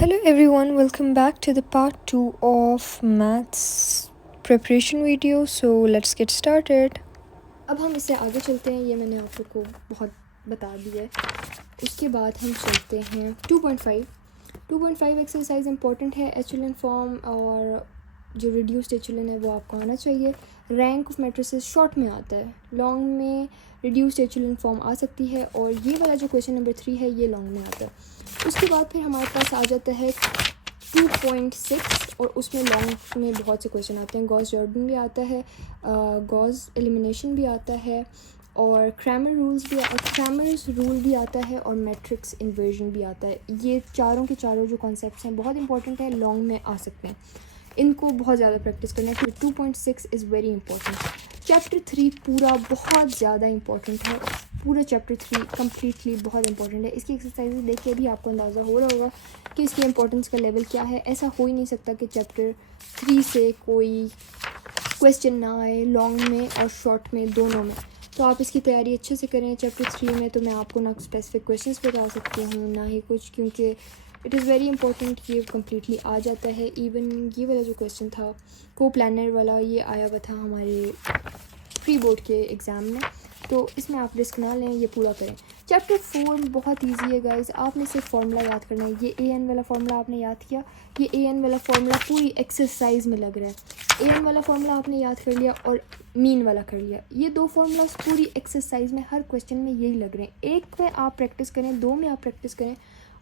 Hello everyone, welcome back to the part 2 of maths preparation video. So let's get started. अब हम इससे आगे चलते हैं, ये मैंने आप लोग को बहुत बता दिया है। उसके बाद हम चलते हैं 2.5 एक्सरसाइज इंपॉर्टेंट है। एचुलन फॉर्म और जो रिड्यूस्ड एचुलन है वो आपको आना चाहिए। रैंक ऑफ मैट्रिसेस शॉर्ट में आता है, लॉन्ग में रिड्यूस्ड एचुलन फॉर्म आ सकती है, और ये वाला जो क्वेश्चन नंबर 3 है ये लॉन्ग में आता है। उसके बाद फिर हमारे पास आ जाता है 2.6 और उसमें लॉन्ग में बहुत से क्वेश्चन आते हैं। गॉस जॉर्डन भी आता है, गॉस एलिमिनेशन भी आता है, और क्रैमर्स रूल भी आता है, और मैट्रिक्स इन्वर्जन भी आता है। ये चारों के चारों जो कॉन्सेप्ट्स हैं बहुत इंपॉर्टेंट है, लॉन्ग में आ सकते हैं। इनको बहुत ज़्यादा प्रैक्टिस करना है। फिर 2.6 इज़ वेरी इंपॉर्टेंट। चैप्टर 3 पूरा बहुत ज़्यादा इंपॉर्टेंट है। पूरा चैप्टर 3 कम्प्लीटली बहुत इंपॉर्टेंट है। इसकी एक्सरसाइजेज देख के भी आपको अंदाज़ा हो रहा होगा कि इसकी इंपॉर्टेंस का लेवल क्या है। ऐसा हो ही नहीं सकता कि चैप्टर 3 से कोई क्वेश्चन ना आए, लॉन्ग में और शॉर्ट में, दोनों में। तो आप इसकी तैयारी अच्छे से करें। चैप्टर 3 में तो मैं आपको ना स्पेसिफिक क्वेश्चंस बता सकती हूँ ना ही कुछ, क्योंकि इट इज़ वेरी इंपॉर्टेंट। ये कम्प्लीटली आ जाता है। इवन ये वाला जो क्वेश्चन था को प्लानर वाला, ये आया हुआ था हमारे प्री बोर्ड के एग्ज़ाम में, तो इसमें आप रिस्क ना लें, ये पूरा करें। चैप्टर 4 बहुत ईजी है गाइस। आपने सिर्फ फार्मूला याद करना है। ये AN वाला फार्मूला आपने याद किया, ये AN वाला फार्मूला पूरी एक्सरसाइज में लग रहा है। AN वाला फार्मूला आपने याद कर लिया और मीन वाला कर लिया। ये दो फार्मूलाज पूरी एक्सरसाइज में हर क्वेश्चन में यही लग रहे हैं। एक में आप प्रैक्टिस करें, दो में आप प्रैक्टिस करें,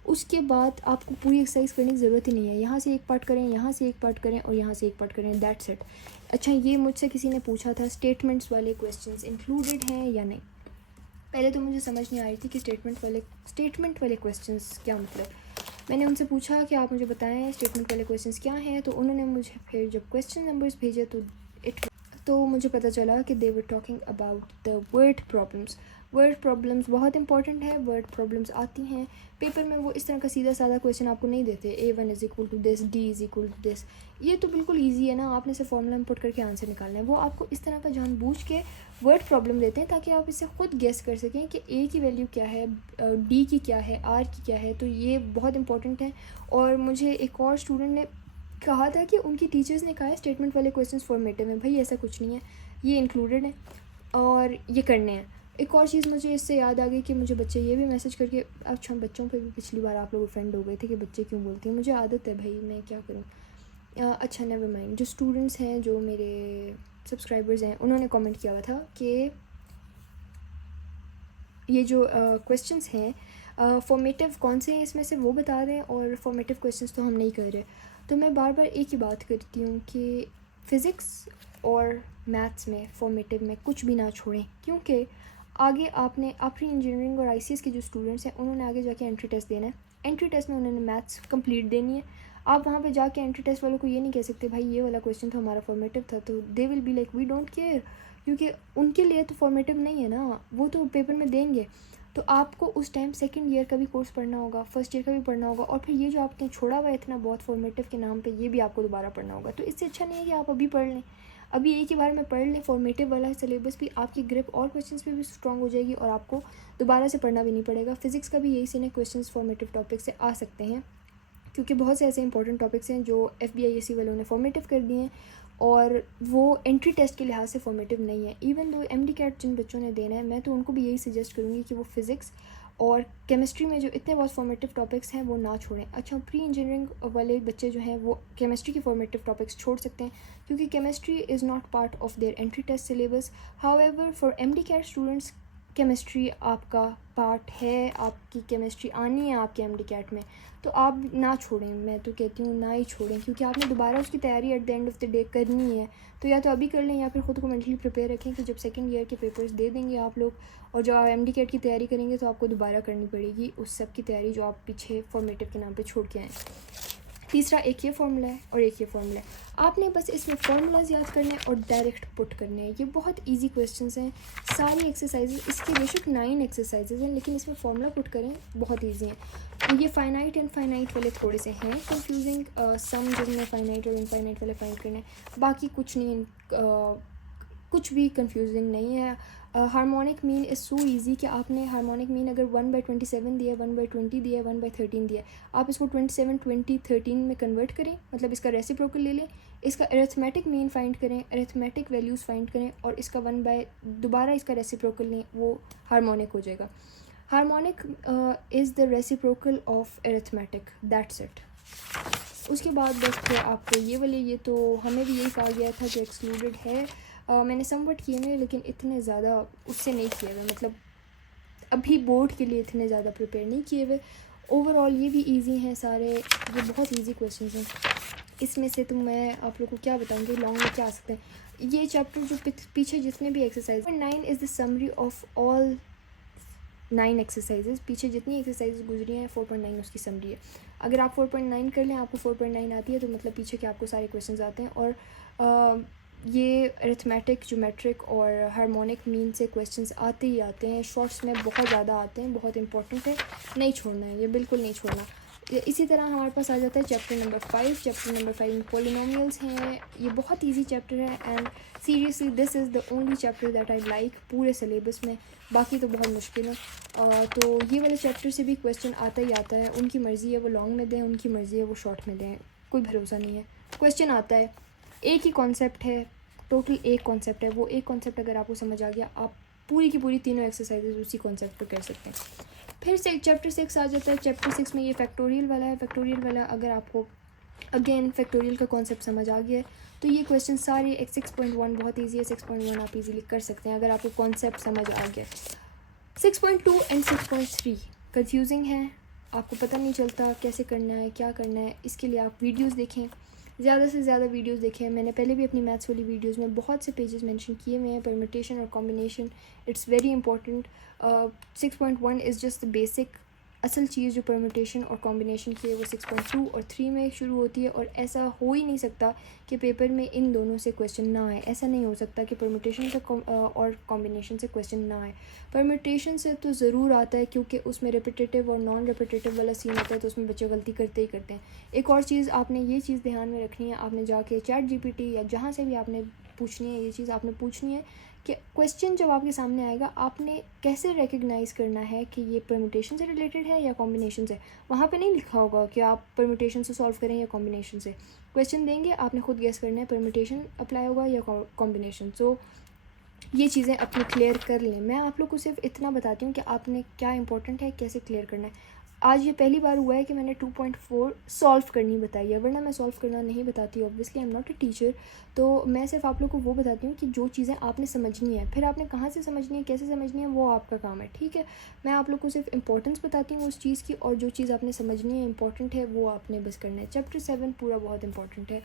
उसके बाद आपको पूरी एक्सरसाइज करने की ज़रूरत ही नहीं है। यहाँ से एक पार्ट करें, यहाँ से एक पार्ट करें, और यहाँ से एक पार्ट करें, दैट्स इट। अच्छा, ये मुझसे किसी ने पूछा था स्टेटमेंट्स वाले क्वेश्चंस इंक्लूडेड हैं या नहीं। पहले तो मुझे समझ नहीं आ रही थी कि स्टेटमेंट वाले क्वेश्चंस क्या मतलब। मैंने उनसे पूछा कि आप मुझे बताएं स्टेटमेंट वाले क्वेश्चंस क्या हैं, तो उन्होंने मुझे फिर जब क्वेश्चन नंबर्स भेजे तो मुझे पता चला कि they were talking about the word problems बहुत इंपॉर्टेंट है। वर्ड प्रॉब्लम्स आती हैं पेपर में, वो इस तरह का सीधा साधा क्वेश्चन आपको नहीं देते। A1 is equal to this, D is equal to this. ये तो बिल्कुल ईजी है ना, आपने सिर्फ फॉर्मूला इनपुट करके आंसर निकालना है। वो आपको इस तरह का जानबूझ के वर्ड प्रॉब्लम देते हैं ताकि आप इससे खुद गेस कर सकें कि A की वैल्यू क्या है, D की क्या है, R की क्या है। तो ये बहुत इंपॉर्टेंट है। और मुझे एक और स्टूडेंट ने कहा था कि उनकी टीचर्स ने कहा है स्टेटमेंट वाले क्वेश्चंस फॉर्मेटिव में। भाई ऐसा कुछ नहीं है, ये इंक्लूडेड है और ये करने हैं। एक और चीज़ मुझे इससे याद आ गई कि मुझे बच्चे ये भी मैसेज करके, अच्छा बच्चों पे भी पिछली बार आप लोग ऑफेंड हो गए थे कि बच्चे क्यों बोलते हैं। मुझे आदत है भाई, मैं क्या करूँ। अच्छा नेवर माइंड। जो स्टूडेंट्स हैं, जो मेरे सब्सक्राइबर्स हैं, उन्होंने कमेंट किया हुआ था कि ये जो क्वेश्चंस हैं फॉर्मेटिव कौन से हैं इसमें से वो बता दें, और फॉर्मेटिव क्वेश्चंस तो हम नहीं कर रहे। तो मैं बार बार एक ही बात करती हूँ कि फ़िज़िक्स और मैथ्स में फॉर्मेटिव में कुछ भी ना छोड़ें, क्योंकि आगे आपने प्री इंजीनियरिंग और ICS के जो स्टूडेंट्स हैं उन्होंने आगे जाके एंट्री टेस्ट देना है। एंट्री टेस्ट में उन्होंने मैथ्स कंप्लीट देनी है। आप वहाँ पे जाके एंट्री टेस्ट वालों को ये नहीं कह सकते भाई ये वाला क्वेश्चन तो हमारा फॉर्मेटिव था, तो they will be like we don't care, क्योंकि उनके लिए तो फॉर्मेटिव नहीं है ना, वो तो पेपर में देंगे। तो आपको उस टाइम सेकंड ईयर का भी कोर्स पढ़ना होगा, फर्स्ट ईयर का भी पढ़ना होगा, और फिर ये जो आपने छोड़ा हुआ है इतना बहुत फॉर्मेटिव के नाम पे, ये भी आपको दोबारा पढ़ना होगा। तो इससे अच्छा नहीं है कि आप अभी पढ़ लें, अभी एक ही बार में पढ़ लें फॉर्मेटिव वाला सिलेबस भी, आपकी ग्रिप और क्वेश्चंस पे भी स्ट्रॉन्ग हो जाएगी और आपको दोबारा से पढ़ना भी नहीं पड़ेगा। फिजिक्स का भी यही सीन है, क्वेश्चंस फॉर्मेटिव टॉपिक से आ सकते हैं, क्योंकि बहुत से ऐसे इंपॉर्टेंट टॉपिक्स हैं जो FBI वालों ने फॉर्मेटिव कर दिए हैं और वो एंट्री टेस्ट के लिहाज से फॉर्मेटिव नहीं है। इवन दो MD कैट जिन बच्चों ने देना है, मैं तो उनको भी यही सजेस्ट करूँगी कि वो फिज़िक्स और केमिस्ट्री में जो इतने बहुत फॉर्मेटिव टॉपिक्स हैं वो ना छोड़ें। अच्छा, प्री इंजीनियरिंग वाले बच्चे जो हैं वो केमिस्ट्री के फॉर्मेटिव टॉपिक्स छोड़ सकते हैं, क्योंकि chemistry is not part of their entry test syllabus. However for MD CAT students chemistry आपका पार्ट है, आपकी केमिस्ट्री आनी है आपके MD कैट में, तो आप ना छोड़ें। मैं तो कहती हूँ ना ही छोड़ें, क्योंकि आपने दोबारा उसकी तैयारी at the end of the day करनी है। तो या तो अभी कर लें या फिर ख़ुद को मेंटली प्रिपेयर रखें कि जब सेकंड ईयर के पेपर्स दे देंगे आप लोग और जब आप MD कैट की तैयारी करेंगे तो आपको दोबारा करनी पड़ेगी उस सब की तैयारी जो आप पीछे फॉर्मेटिव के नाम पर छोड़ के आएँ। तीसरा, एक ये फार्मूला है और एक ये फार्मूला है। आपने बस इसमें फार्मूलाज याद करने हैं और डायरेक्ट पुट करने हैं। ये बहुत इजी क्वेश्चंस हैं, सारी एक्सरसाइजेज इसके बेशक 9 एक्सरसाइजेज हैं, लेकिन इसमें फार्मूला पुट करें बहुत इजी हैं। ये फाइनाइट इनफाइनाइट वाले थोड़े से हैं कंफ्यूजिंग, सम जिनमें फाइनाइट और इनफाइनाइट वाले फाइंड करने हैं, बाकी कुछ नहीं कुछ भी कंफ्यूजिंग नहीं है। Harmonic mean is so easy कि आपने हार्मोनिक मीन अगर 1/27 दिया है, 1/20 दिया है, 1/13 दिया है, आप इसको 27, 20, 13 में कन्वर्ट करें, मतलब इसका रेसिप्रोकल ले लें, इसका अरिथमेटिक मीन फाइंड करें, अरिथमेटिक वैल्यूज़ फाइंड करें और इसका दोबारा इसका रेसिप्रोकल लें, वो हार्मोनिक हो जाएगा। Harmonic is the reciprocal of arithmetic, that's it. उसके बाद बस फिर आपको ये वाले, ये तो हमें भी यही कहा गया था जो एक्सक्लूडेड है। मैंने समवट किए हुए लेकिन इतने ज़्यादा उससे नहीं किए हुए, मतलब अभी बोर्ड के लिए इतने ज़्यादा प्रिपेयर नहीं किए हुए। ओवरऑल ये भी इजी हैं सारे, ये बहुत इजी क्वेश्चंस हैं। इसमें से तो मैं आप लोगों को क्या बताऊँगी, लॉन्ग में क्या आ सकते हैं। ये चैप्टर जो पीछे जितने भी exercise 9 is the summary of all 9 exercises, पीछे जितनी एक्सरसाइजेज गुजरी हैं 4.9 उसकी समरी है। अगर आप 4.9 कर लें, आपको 4.9 आती है, तो मतलब पीछे के आपको सारे क्वेश्चंस आते हैं। और ये अरिथमेटिक, ज्योमेट्रिक और हार्मोनिक मीन से क्वेश्चंस आते ही आते हैं, शॉर्ट्स में बहुत ज़्यादा आते हैं, बहुत इंपॉर्टेंट है, नहीं छोड़ना है, ये बिल्कुल नहीं छोड़ना। इसी तरह हमारे पास आ जाता है चैप्टर नंबर 5। चैप्टर नंबर 5 में पॉलिनोमियल्स हैं। ये बहुत इजी चैप्टर है and seriously this is the only chapter that I like पूरे सिलेबस में, बाकी तो बहुत मुश्किल है। तो ये वाले चैप्टर से भी क्वेश्चन आता ही आता है। उनकी मर्ज़ी है वो लॉन्ग में दें, उनकी मर्ज़ी है वो शॉर्ट में दें, कोई भरोसा नहीं है। क्वेश्चन आता है, एक ही कॉन्सेप्ट है, टोटल एक कॉन्सेप्ट है, वो एक कॉन्सेप्ट अगर आपको समझ आ गया, आप पूरी की पूरी तीनों एक्सरसाइजेज उसी कॉन्सेप्ट पर कर सकते हैं। फिर से चैप्टर 6 आ जाता है। चैप्टर 6 में ये फैक्टोरियल वाला है। फैक्टोरियल वाला अगर आपको अगेन फैक्टोरियल का कॉन्सेप्ट समझ आ गया है, तो ये क्वेश्चन सारे 6.1 बहुत ईजी है। 6.1 आप इजीली कर सकते हैं अगर आपको कॉन्सेप्ट समझ आ गया। 6.2 एंड 6.3 कंफ्यूजिंग है, आपको पता नहीं चलता कैसे करना है, क्या करना है। इसके लिए आप वीडियोस देखें, ज़्यादा से ज़्यादा वीडियोस देखें। मैंने पहले भी अपनी मैथ्स वाली वीडियोस में बहुत से पेजेस मेंशन किए हुए हैं। परम्यूटेशन और combination, it's very important. 6.1 is just the basic, असल चीज़ जो परम्यूटेशन और कॉम्बिनेशन की है वो 6.2 और 3 में शुरू होती है। और ऐसा हो ही नहीं सकता कि पेपर में इन दोनों से क्वेश्चन ना आए। ऐसा नहीं हो सकता कि परम्यूटेशन से और कॉम्बिनेशन से क्वेश्चन ना आए। परम्यूटेशन से तो ज़रूर आता है क्योंकि उसमें रिपीटेटिव और नॉन रिपीटेटिव वाला सीन होता है, तो उसमें बच्चे गलती करते ही करते हैं। एक और चीज़ आपने ये चीज़ ध्यान में रखनी है, आपने जाके ChatGPT या जहाँ से भी आपने पूछनी है, ये चीज़ आपने पूछनी है कि क्वेश्चन जब आपके सामने आएगा आपने कैसे रिकग्नाइज़ करना है कि ये परम्यूटेशन से रिलेटेड है या कॉम्बिनेशन से। वहाँ पे नहीं लिखा होगा कि आप परम्यूटेशन से सॉल्व करें या कॉम्बिनेशन से। क्वेश्चन देंगे, आपने खुद गेस करना है परम्यूटेशन अप्लाई होगा या कॉम्बिनेशन। सो ये चीज़ें अपनी क्लियर कर लें। मैं आप लोग को सिर्फ इतना बताती हूँ कि आपने क्या इंपॉर्टेंट है, कैसे क्लियर करना है। आज ये पहली बार हुआ है कि मैंने 2.4 सॉल्व करनी बताई है, वरना मैं सॉल्व करना नहीं बताती। Obviously I am not a teacher, तो मैं सिर्फ आप लोग को वो बताती हूँ कि जो चीज़ें आपने समझनी है, फिर आपने कहाँ से समझनी है, कैसे समझनी है, वो आपका काम है, ठीक है। मैं आप लोग को सिर्फ इंपॉर्टेंस बताती हूँ उस चीज़ की, और जो चीज़ आपने समझनी है, इंपॉर्टेंट है, वो आपने बस करना है। चैप्टर 7 पूरा बहुत इंपॉर्टेंट है,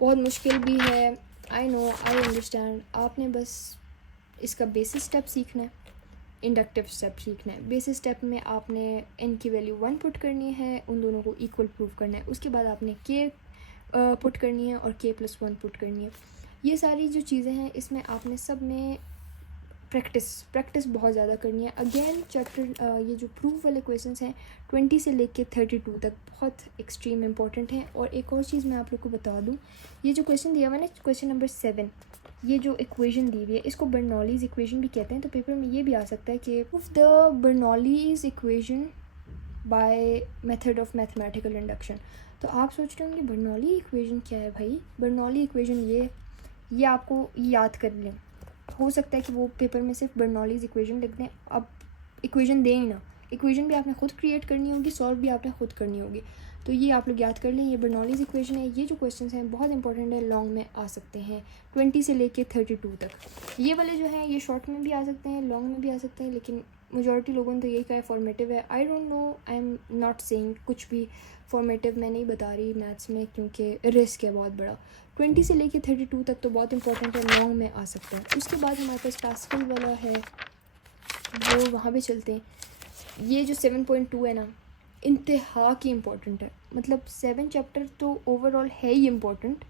बहुत मुश्किल भी है, आई नो, आई अंडरस्टैंड। आपने बस इसका बेसिक स्टेप सीखना है, इंडक्टिव स्टेप सीखना है। बेसिक स्टेप में आपने n की वैल्यू 1 पुट करनी है, उन दोनों को इक्वल प्रूव करना है। उसके बाद आपने k पुट करनी है और k+1 पुट करनी है। ये सारी जो चीज़ें हैं इसमें आपने सब में प्रैक्टिस बहुत ज़्यादा करनी है। अगेन चैप्टर ये जो प्रूफ वाले क्वेश्चंस हैं 20 से लेके 32 तक बहुत एक्सट्रीम इंपॉर्टेंट हैं। और एक और चीज़ मैं आप लोग को बता दूँ, ये जो क्वेश्चन दिया हुआ है ना, क्वेश्चन नंबर 7, ये जो इक्वेशन दी हुई है इसको बर्नौलीज़ इक्वेशन भी कहते हैं। तो पेपर में ये भी आ सकता है कि proof the Bernoulli's equation by method of mathematical induction. तो आप सोच रहे होंगे बर्नौली इक्वेशन क्या है भाई। बर्नौली इक्वेशन ये आपको याद कर लें। हो सकता है कि वो पेपर में सिर्फ बर्नौलीज़ इक्वेशन लिख दें, अब इक्वेशन दें ही ना, इक्वेशन भी आपने खुद क्रिएट करनी होगी, सॉल्व भी आपने खुद करनी होगी। तो ये आप लोग याद कर लें, ये बर्नौलीज़ इक्वेशन है। ये जो क्वेश्चंस हैं बहुत इंपॉर्टेंट है, लॉन्ग में आ सकते हैं 20 से लेके 32 तक। ये वाले जो हैं ये शॉर्ट में भी आ सकते हैं, लॉन्ग में भी आ सकते हैं, लेकिन मेजॉरिटी लोगों ने तो यही कहा है फॉर्मेटिव है। I don't know, I am not saying कुछ भी फॉर्मेटिव मैं नहीं बता रही मैथ्स में, क्योंकि रिस्क है बहुत बड़ा। 20 से लेके 32 तक तो बहुत इंपॉर्टेंट है, लॉन्ग में आ सकता है। उसके बाद हमारे पास पास्कल वाला है, वो वहाँ पे चलते हैं। ये जो 7.2 है ना, इंतहा की इम्पोर्टेंट है। मतलब 7 चैप्टर तो ओवरऑल है ही इम्पोर्टेंट,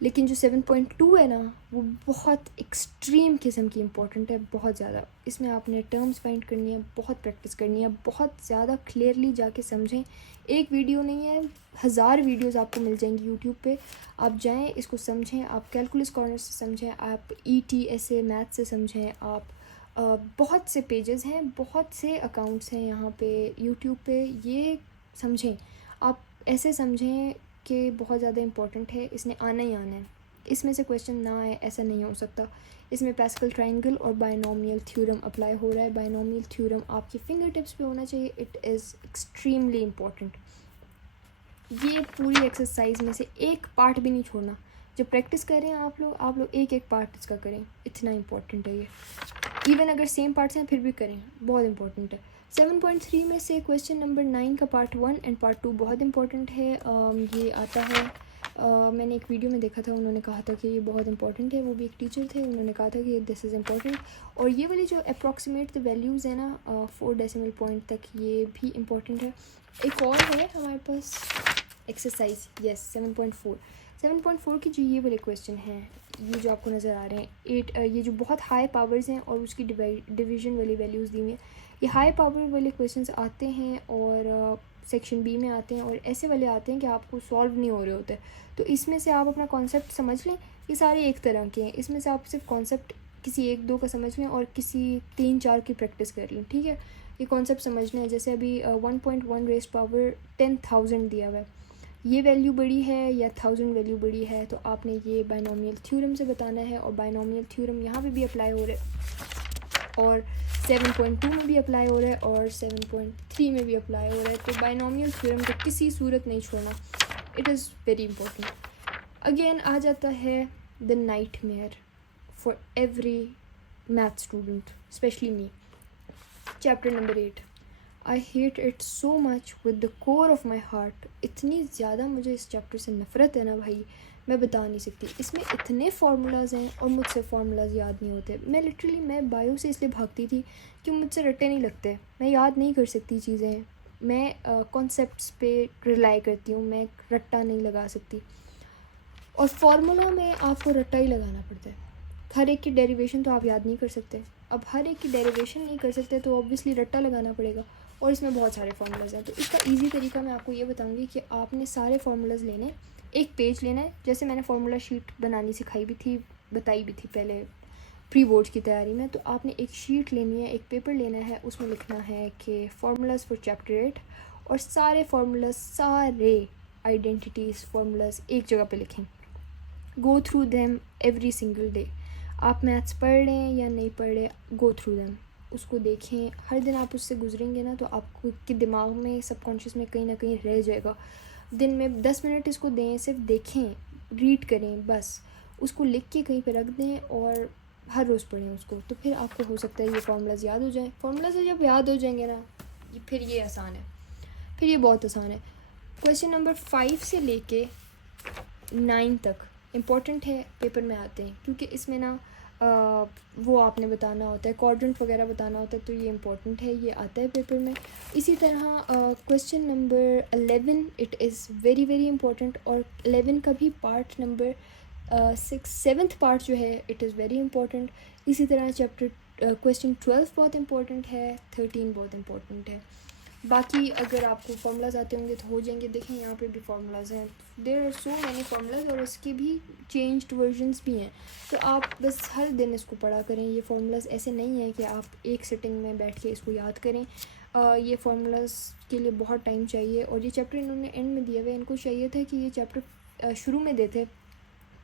लेकिन जो 7.2 है ना वो बहुत एक्सट्रीम किस्म की इम्पोर्टेंट है, बहुत ज़्यादा। इसमें आपने टर्म्स फाइंड करनी है, बहुत प्रैक्टिस करनी है, बहुत ज़्यादा क्लियरली जाके समझें। एक वीडियो नहीं है, 1000 वीडियोस आपको मिल जाएंगी यूट्यूब पे। आप जाएं, इसको समझें, आप कैलकुलस कॉर्नर से समझें, आप ETSA मैथ से समझें, आप बहुत से पेजेस हैं, बहुत से अकाउंट्स हैं यहाँ पे यूट्यूब पे, ये समझें। आप ऐसे समझें कि बहुत ज़्यादा इम्पोर्टेंट है, इसने आना ही आना है। इसमें से क्वेश्चन ना आए ऐसा नहीं हो सकता। इसमें पैस्कल ट्रायंगल और बायनॉमियल थ्योरम अप्लाई हो रहा है। बायनॉमियल थ्योरम आपकी फिंगर टिप्स पे होना चाहिए। It is extremely important. ये पूरी एक्सरसाइज में से एक पार्ट भी नहीं छोड़ना। जब प्रैक्टिस कर रहे हैं आप लोग एक एक पार्ट इसका करें, इतना इम्पोर्टेंट है ये। इवन अगर सेम पार्ट्स हैं फिर भी करें, बहुत इंपॉर्टेंट है। 7.3 में से क्वेश्चन नंबर 9 का पार्ट 1 एंड पार्ट 2 बहुत इंपॉर्टेंट है। ये आता है, मैंने एक वीडियो में देखा था, उन्होंने कहा था कि ये बहुत इंपॉर्टेंट है। वो भी एक टीचर थे, उन्होंने कहा था कि दिस इज़ इम्पॉर्टेंट। और ये वाली जो अप्रॉक्सीमेट द वैल्यूज़ है ना 4 डेसिमल पॉइंट तक, ये भी इम्पॉर्टेंट है। एक और है हमारे पास एक्सरसाइज, यस 7.4 की जो ये वाले क्वेश्चन हैं, ये जो आपको नज़र आ रहे हैं 8, ये जो बहुत हाई पावर्स हैं और उसकी डिवीजन वाली वैल्यूज़ दी हुई हैं। ये हाई पावर वाले क्वेश्चंस आते हैं और सेक्शन बी में आते हैं, और ऐसे वाले आते हैं कि आपको सॉल्व नहीं हो रहे होते। तो इसमें से आप अपना कॉन्सेप्ट समझ लें। ये सारे एक तरह के हैं, इसमें से आप सिर्फ कॉन्सेप्ट किसी 1-2 का समझ लें और किसी 3-4 की प्रैक्टिस कर लें, ठीक है। ये कॉन्सेप्ट समझने हैं। जैसे अभी 1.1 रेज़ पावर 10,000 दिया हुआ है, ये वैल्यू बड़ी है या 1000 वैल्यू बड़ी है, तो आपने ये बायनॉमियल थ्योरम से बताना है। और बायनॉमियल थ्योरम यहाँ पे भी अप्लाई हो रहा है, और 7.2 में भी अप्लाई हो रहा है, और 7.3 में भी अप्लाई हो रहा है। तो बायनॉमियल थ्योरम को किसी सूरत नहीं छोड़ना, it is very important. Again आ जाता है the nightmare for every math student, specially me, chapter number 8। I hate it so much with the core of my heart. इतनी ज़्यादा मुझे इस चैप्टर से नफ़रत है ना भाई, मैं बता नहीं सकती। इसमें इतने फार्मूलाज हैं और मुझसे फार्मूलाज याद नहीं होते। मैं बायो से इसलिए भागती थी कि मुझसे रट्टे नहीं लगते, मैं याद नहीं कर सकती चीज़ें। मैं कॉन्सेप्ट्स पे रिलाई करती हूँ, मैं रट्टा नहीं लगा सकती। और फार्मूला में आपको रट्टा ही लगाना पड़ता है। हर एक की डेरिवेशन तो आप याद नहीं कर सकते। अब हर एक की डेरिवेशन नहीं कर सकते तो ऑब्वियसली रट्टा लगाना पड़ेगा, और इसमें बहुत सारे फार्मूलाज हैं। तो इसका इजी तरीका मैं आपको ये बताऊंगी कि आपने सारे फार्मूलाज लेने, एक पेज लेना है। जैसे मैंने फार्मूला शीट बनानी सिखाई भी थी, बताई भी थी पहले प्री बोर्ड की तैयारी में। तो आपने एक शीट लेनी है, एक पेपर लेना है, उसमें लिखना है कि फार्मूलाज फॉर चैप्टर 8, और सारे फार्मूलाज, सारे आइडेंटिटीज़ फार्मूलाज एक जगह पे लिखें। Go through them every single day. आप मैथ्स पढ़ रहे हैं या नहीं पढ़ रहे, गो थ्रू देम, उसको देखें। हर दिन आप उससे गुजरेंगे ना तो आपको के दिमाग में, सबकॉन्शियस में कहीं ना कहीं रह जाएगा। दिन में 10 मिनट इसको दें, सिर्फ देखें, रीड करें, बस उसको लिख के कहीं पे रख दें और हर रोज़ पढ़ें उसको। तो फिर आपको हो सकता है ये फार्मूलाज याद हो जाए। फार्मूलाज जब याद हो जाएंगे ना, फिर ये आसान है, फिर ये बहुत आसान है। क्वेश्चन नंबर 5 से लेके 9 तक इम्पॉर्टेंट है, पेपर में आते हैं, क्योंकि इसमें ना वो आपने बताना होता है, क्वाड्रेंट वगैरह बताना होता है, तो ये इम्पॉर्टेंट है, ये आता है पेपर में। इसी तरह question number 11, it is very very important. और 11 का भी पार्ट नंबर 7th पार्ट जो है, इट इज़ वेरी इंपॉर्टेंट। इसी तरह चैप्टर क्वेश्चन 12 बहुत इंपॉर्टेंट है, 13 बहुत इंपॉर्टेंट है। बाकी अगर आपको फार्मूलाज आते होंगे तो हो जाएंगे। देखें यहाँ पे भी फार्मूलाज हैं, there are so many formulas, और इसके भी चेंज्ड वर्जन्स भी हैं। तो आप बस हर दिन इसको पढ़ा करें। ये फार्मूलाज ऐसे नहीं है कि आप एक सिटिंग में बैठ के इसको याद करें। ये फार्मूलाज के लिए बहुत टाइम चाहिए, और ये चैप्टर इन्होंने एंड में दिया हुआ है। इनको चाहिए था कि ये चैप्टर शुरू में देते,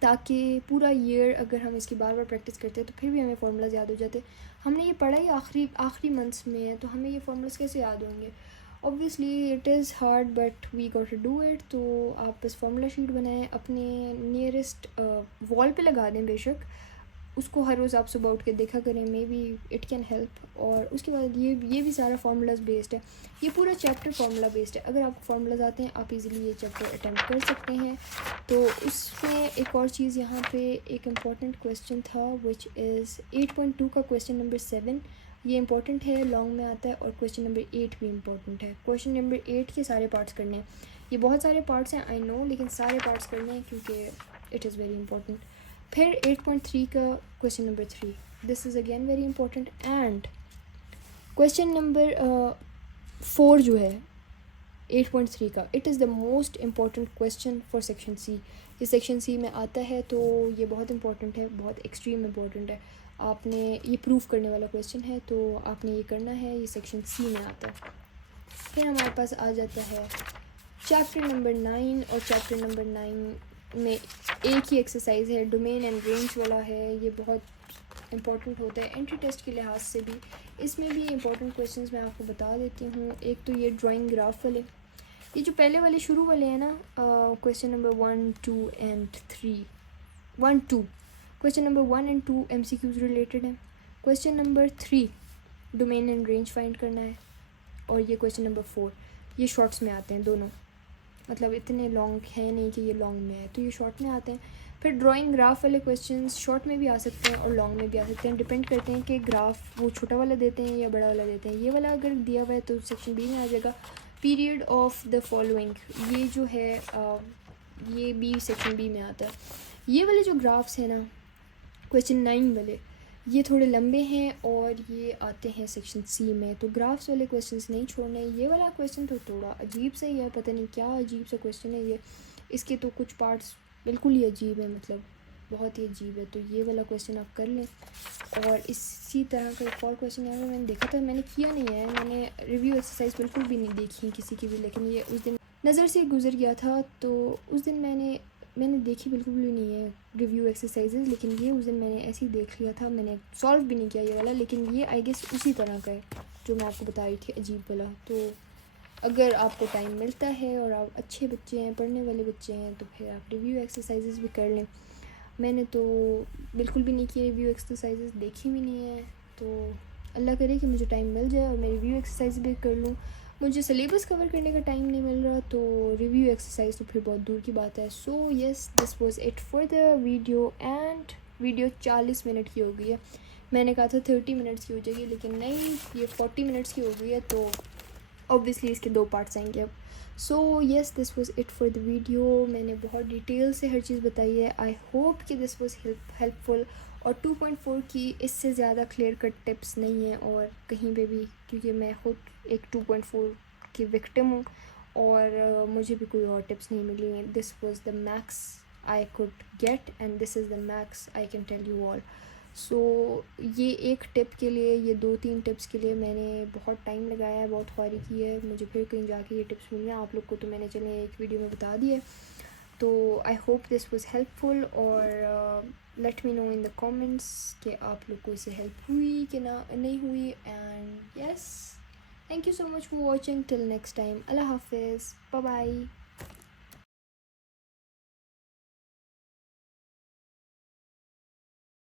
ताकि पूरा ईयर अगर हम इसकी बार बार प्रैक्टिस करते तो फिर भी हमें फार्मूलाज याद हो जाते। हमने ये पढ़ा ही आखिरी मंथ्स में है, तो हमें ये फार्मूलाज कैसे याद होंगे। Obviously it is hard but we got to do it. तो आप बस फार्मूला शीट बनाएं, अपने नियरेस्ट वॉल पे लगा दें बेशक, उसको हर रोज़ आप सुबह उठ के देखा करें, may be it can help. और उसके बाद ये भी सारा फार्मूलाज बेस्ड है, ये पूरा चैप्टर फार्मूला बेस्ड है। अगर आपको फार्मूलाज आते हैं आप इजीली ये चैप्टर अटेम्प्ट कर सकते हैं। तो उसमें एक और चीज़ यहाँ पे एक इम्पॉर्टेंट क्वेश्चन था, विच इज़ 8.2 का क्वेश्चन नंबर 7। ये इंपॉर्टेंट है, लॉन्ग में आता है, और क्वेश्चन नंबर 8 भी इंपॉर्टेंट है। क्वेश्चन नंबर 8 के सारे पार्ट्स करने हैं। ये बहुत सारे पार्ट्स हैं आई नो, लेकिन सारे पार्ट्स करने हैं, क्योंकि इट इज़ वेरी इंपॉर्टेंट। फिर 8.3 का question number 3, this is again very important. And question number 4 जो है 8.3 का, it is the most important question for section C. ये सेक्शन सी में आता है तो ये बहुत इंपॉर्टेंट है, बहुत एक्सट्रीम इंपॉर्टेंट है। आपने ये प्रूफ करने वाला क्वेश्चन है तो आपने ये करना है, ये सेक्शन सी में आता है। फिर हमारे पास आ जाता है चैप्टर नंबर 9, और चैप्टर नंबर 9 में एक ही एक्सरसाइज है, डोमेन एंड रेंज वाला है। ये बहुत इंपॉर्टेंट होता है एंट्री टेस्ट के लिहाज से भी। इसमें भी इंपॉर्टेंट क्वेश्चंस मैं आपको बता देती हूँ। एक तो ये ड्राइंग ग्राफ वाले, ये जो पहले वाले शुरू वाले हैं ना, question number 1, 2 and 3, 1, 2, question number 1 and 2 MCQs related हैं। Question number 3 domain and range find करना है, और ये क्वेश्चन नंबर 4 ये शॉर्ट्स में आते हैं दोनों, मतलब इतने लॉन्ग हैं नहीं कि ये लॉन्ग में है, तो ये शॉर्ट में आते हैं। फिर ड्राइंग ग्राफ वाले क्वेश्चंस शॉर्ट में भी आ सकते हैं और लॉन्ग में भी आ सकते हैं, डिपेंड करते हैं कि ग्राफ वो छोटा वाला देते हैं या बड़ा वाला देते हैं। ये वाला अगर दिया हुआ है तो सेक्शन बी में आ जाएगा। पीरियड ऑफ द फॉलोइंग, ये जो है ये बी सेक्शन बी में आता है। ये वाले जो ग्राफ्स हैं ना क्वेश्चन 9 वाले, ये थोड़े लंबे हैं और ये आते हैं सेक्शन सी में, तो ग्राफ्स वाले क्वेश्चंस नहीं छोड़ने। ये वाला क्वेश्चन तो थोड़ा अजीब सा ही है, पता नहीं क्या अजीब सा क्वेश्चन है ये, इसके तो कुछ पार्ट्स बिल्कुल ही अजीब है, मतलब बहुत ही अजीब है। तो ये वाला क्वेश्चन आप कर लें। और इसी तरह का एक और क्वेश्चन यहाँ पर मैंने देखा था, मैंने किया नहीं है, मैंने रिव्यू एक्सरसाइज बिल्कुल भी नहीं देखी किसी की भी, लेकिन ये उस दिन नज़र से गुजर गया था, तो उस दिन मैंने देखी बिल्कुल भी नहीं है रिव्यू एक्सरसाइजेज, लेकिन ये उस दिन मैंने ऐसे ही देख लिया था, मैंने सॉल्व भी नहीं किया ये वाला। लेकिन ये आई गेस उसी तरह का है जो मैं आपको बता रही थी, अजीब वाला। तो अगर आपको टाइम मिलता है और आप अच्छे बच्चे हैं, पढ़ने वाले बच्चे हैं, तो फिर आप रिव्यू एक्सरसाइजेज भी कर लें। मैंने तो बिल्कुल भी नहीं किए रिव्यू एक्सरसाइजेज, देखी भी नहीं है। तो अल्लाह करे कि मुझे टाइम मिल जाए और मैं रिव्यू एक्सरसाइज भी कर लूँ। मुझे सिलेबस कवर करने का टाइम नहीं मिल रहा, तो रिव्यू एक्सरसाइज तो फिर बहुत दूर की बात है। So yes, this was it for the video. And video 40 minute की हो गई है, मैंने कहा था 30 मिनट्स की हो जाएगी, लेकिन नहीं, ये 40 मिनट्स की हो गई है, तो ऑब्वियसली इसके 2 पार्ट्स आएंगे अब। So yes, this was it for the video. मैंने बहुत डिटेल से हर चीज़ बताई है। आई होप कि दिस वाज हेल्पफुल। और 2.4 की इससे ज़्यादा क्लियर कट टिप्स नहीं है और कहीं पे भी, क्योंकि मैं खुद एक 2.4 की विक्टिम हूँ और मुझे भी कोई और टिप्स नहीं मिली। This was the max I could get and this is the max I can tell you all. So ये एक टिप के लिए, ये 2-3 टिप्स के लिए मैंने बहुत टाइम लगाया है, बहुत ख्वारी की है। मुझे फिर कहीं जाके ये टिप्स मिली हैं, आप लोग को तो मैंने चले एक वीडियो में बता दिए। तो I hope this was helpful, और let me know in the comments कि आप लोग को इससे हेल्प हुई कि ना नहीं हुई। And yes, thank you so much for watching. Till next time, अल्लाह हाफिज़, बाय बाय।